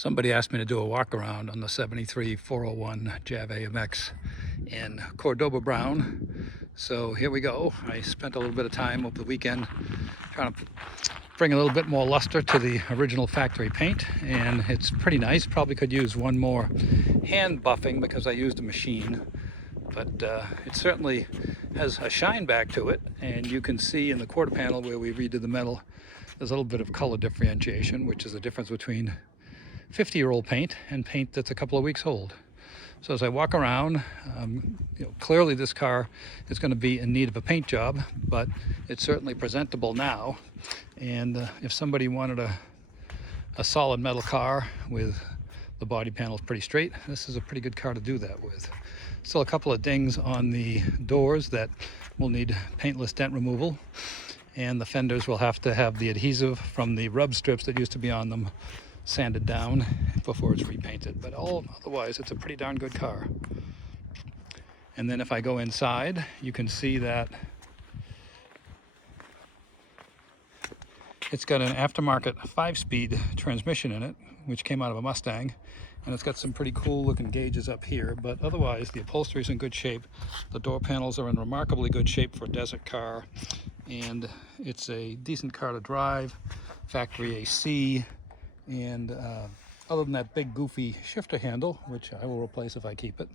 Somebody asked me to do a walk around on the 73 401 Javelin AMX in Cordoba Brown. So here we go. I spent a little bit of time over the weekend trying to bring a little bit more luster to the original factory paint, and it's pretty nice. Probably could use one more hand buffing because I used a machine, but it certainly has a shine back to it, and you can see in the quarter panel where we redid the metal, there's a little bit of color differentiation, which is the difference between 50-year-old paint and paint that's a couple of weeks old. So as I walk around, clearly this car is going to be in need of a paint job, but it's certainly presentable now. And if somebody wanted a solid metal car with the body panels pretty straight, this is a pretty good car to do that with. Still a couple of dings on the doors that will need paintless dent removal, and the fenders will have to have the adhesive from the rub strips that used to be on them sanded down before it's repainted. But otherwise it's a pretty darn good car. And then if I go inside, you can see that it's got an aftermarket 5-speed transmission in it, which came out of a Mustang, and it's got some pretty cool looking gauges up here. But otherwise the upholstery is in good shape. The door panels are in remarkably good shape for a desert car, and it's a decent car to drive. Factory AC. And other than that big goofy shifter handle, which I will replace if I keep it,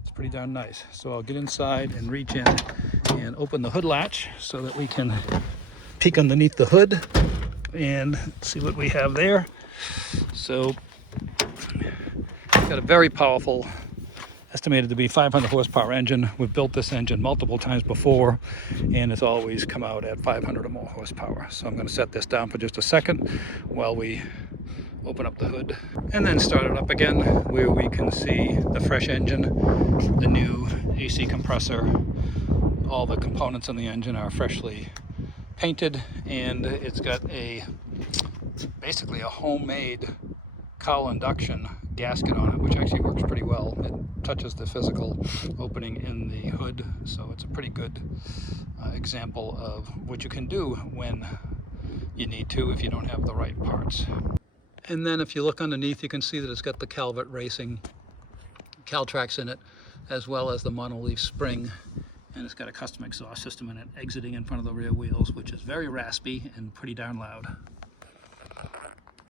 it's pretty darn nice. So I'll get inside and reach in and open the hood latch so that we can peek underneath the hood and see what we have there. So it's got a very powerful, estimated to be 500 horsepower engine. We've built this engine multiple times before, and it's always come out at 500 or more horsepower. So I'm going to set this down for just a second while we open up the hood and then start it up again, where we can see the fresh engine, the new AC compressor. All the components in the engine are freshly painted, and it's got basically a homemade cowl induction gasket on it, which actually works pretty well. It touches the physical opening in the hood, so it's a pretty good example of what you can do when you need to if you don't have the right parts. And then if you look underneath, you can see that it's got the Calvert Racing Caltrax in it, as well as the monoleaf spring, and it's got a custom exhaust system in it exiting in front of the rear wheels, which is very raspy and pretty darn loud.